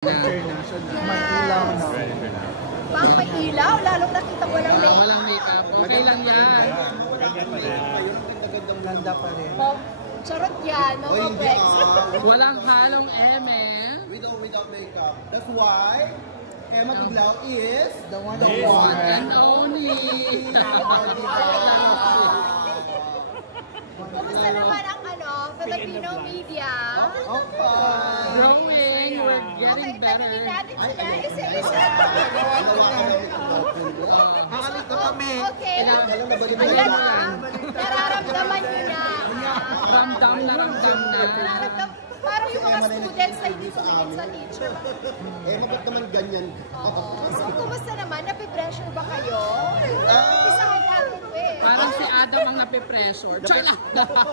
International. May ilaw, no? Pang may ilaw, lalong nakita walang makeup. Walang makeup. Okay lang yan. Ang ganda pa rin. Charot yan, no? Walang halong eme. Without makeup. That's why Emma Tiglao is The one And only. Kumusta naman ang Filipino media? Growing. We're getting better. Tanungin natin sila isa-isa. Kakalit na kami. Okay. Ayan na. Nararamdaman nyo na. Ramdam na. Nararamdaman. Parang yung mga students na hindi tumingin sa teacher. Emma, ba't naman ganyan? So, kumusta naman? Napipressure ba kayo? Isahan natin eh. Parang si Adam ang napipressure. Charla!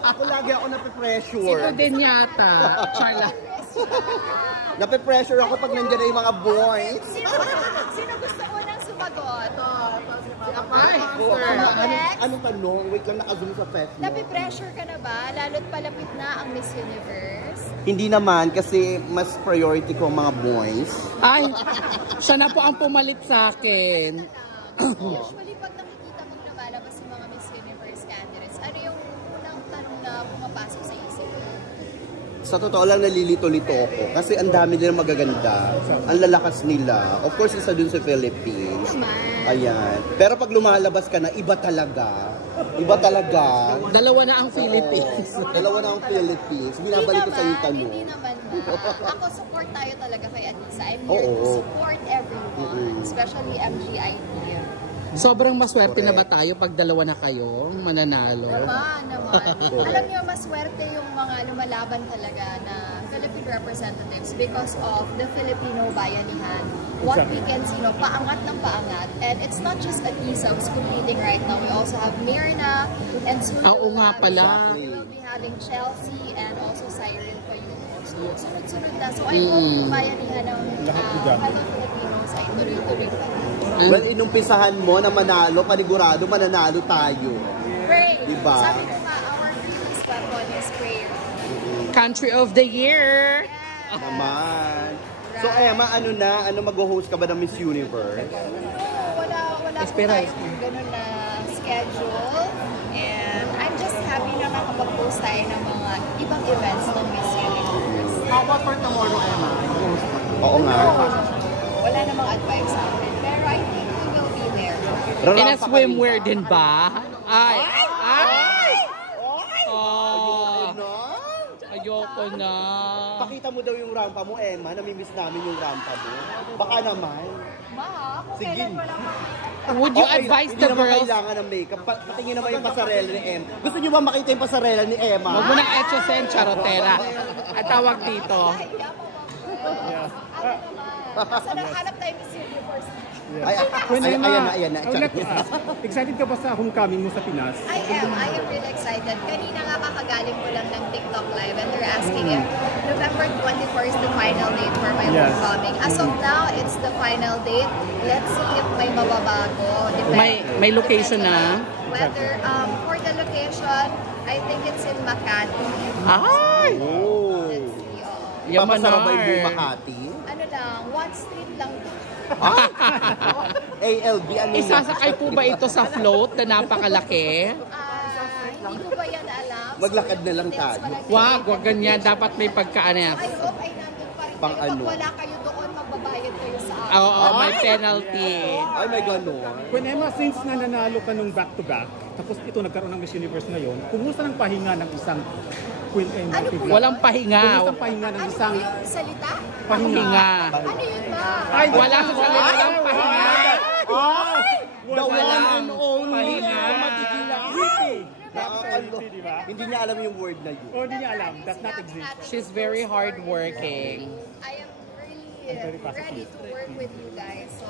Ako lagi ako nape-pressure. Ito din yata. Charla. Nape-pressure ako pag nandiyan na yung mga boys. Sino gusto mo nang sumagot? Ay, Anong tanong? Wait lang, naka-zoom sa fest mo. Napipressure ka na ba? Lalo't palapit na ang Miss Universe? Hindi naman, kasi mas priority ko ang mga boys. Ay, siya na po ang pumalit sa akin. Usually, pag nakikita mong lumalabas yung mga Miss Universe candidates, ano yung unang tanong na pumapasok sa isip mo? Sa totoo lang, nalilito-lito ako. Kasi ang dami nila magaganda. Ang lalakas nila. Of course, isa dun sa Philippines. Ayan. Pero pag lumalabas ka na, iba talaga. Iba talaga. Dalawa na ang Philippines. Dalawa na ang Philippines. Binabalik ko sa yung tanong. Hindi naman ma. Ako, support tayo talaga kay Atisa. I'm here to support everyone. Especially MGIT. Sobrang maswerte na ba tayo pag dalawa na kayo mananalo? Naman. Alam niyo, maswerte yung mga lumalaban talaga na Philippine representatives because of the Filipino bayanihan. What we can see, no, paangat ng paangat. And it's not just Atisa who's competing right now. We also have Myrna and soon Oo nga pala. we will be having Chelsea and also Cyril Payuno. So, sunod-sunod na. So, I hope yung bayanihan ng Filipinos ay tuloy-tuloy pa. Well, inumpisahan mo na manalo, panigurado, mananalo tayo. Pray. Diba? Sabi ko nga, our greatest weapon is prayer. Country of the year! Naman. So, Emma, ano mag-host ka ba ng Miss Universe? Wala po tayong ganun na schedule. And I'm just happy na makapag-post tayo ng mga ibang events ng Miss Universe. How about for tomorrow, Emma? Oo nga. Wala namang advice sa akin. Pero I think we will be there. In a swimwear din ba? Ay! Oh, ayoko na. Pakita mo daw yung rampa mo, Emma. Namimiss namin yung rampa mo. Baka naman. Kung Sige. kailan walang Would you advise the Hindi naman girls? kailangan ng makeup. Patingin naman yung pasarela ni Emma. Gusto niyo ba makita yung pasarela ni Emma? Huwag mo na etchosen, charotera. At tawag dito. Basta naghanap tayo Miss Universe. Ayan na. Excited ka ba sa homecoming mo sa Pinas? I am really excited. Kanina nga kakagaling ko lang ng TikTok live and they're asking if November 24 is the final date for my homecoming. As of now, it's the final date. Let's see if may mababago. May location na? Whether, for the location, I think it's in Makati. Ay! Oh. Let's see. Papasara ba yung Makati? Ano lang, one street lang. ALB, ano na? Isasakay po ba ito sa float na napakalaki? Hindi ko ba yan alam? Maglakad na lang tayo. Wag ganyan. Dapat may pagkaanes. I hope ay nandun pa rin Pang kayo. ano? Pag wala kayo doon, magbabayad kayo sa akin. Oo, may penalty. Ay, may gano'n. When Emma, since nananalo ka nung back-to-back, tapos ito nagkaroon ng Miss Universe ngayon, kumusta ng pahinga ng isang Queen Emma Ano po? Tiglao? Walang pahinga. Kumusta ang pahinga ng Ano isang po yung salita? Pahinga. Ano yun ba? Ay, Walang walang pahinga. The one and only Pahinga. Emma Tiglao. Witty, di ba? Hindi niya alam yung word na yun. O hindi niya alam, does not exist. She's very hardworking. I am really ready to work with you guys. So,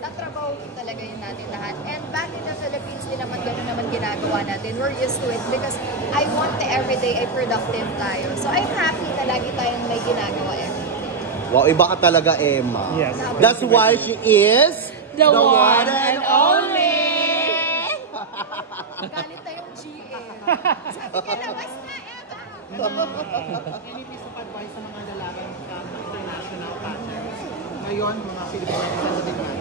tatrabaho talaga yun natin lahat. And back in the Philippines, din naman gano'n naman ginagawa natin. We're used to it because I want the everyday ay productive tayo. So, I'm happy na lagi tayong may ginagawa everyday. Wow, iba ka talaga, Emma. Yes. That's why she is The one and only! Galit tayong GM. Sabi ka na, basta, Emma! Any piece of advice sa mga lalaki sa international pattern? ngayon, mga Philippine representative natin?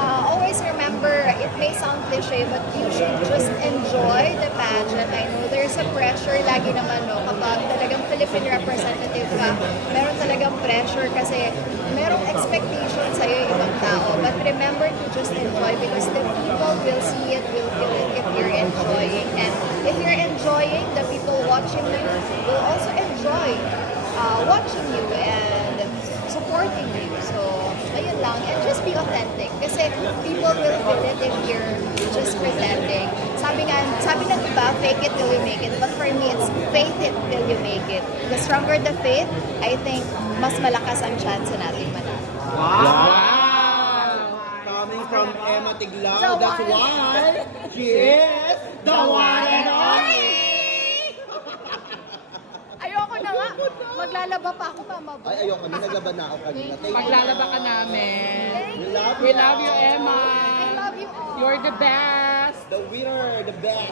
Always remember, it may sound cliche, but you should just enjoy the pageant. I know there's a pressure lagi naman, no, kapag talagang Philippine representative ka, meron talagang pressure kasi merong expectation sa'yo yung ibang tao. But remember to just enjoy because the people will see it, will feel it if you're enjoying. And if you're enjoying, the people watching you will also enjoy watching you and supporting you. So, ayun lang. And just be authentic. Kasi people will feel it if you're just pretending. Sabi ng iba, fake it till you make it. But for me, it's faith it till you make it. The stronger the faith, I think, mas malakas ang chance natin manalo. Wow! Coming from Emma Tiglao, that's why she is the one and only! Ayoko na nga. Maglalaba pa ako, Mama Bo. Ay, ayoko na. Naglaban na ako kanina. Thank you. Paglalaba ka namin. We love We love you, Emma. I love you all. You're the best. the winner, the best.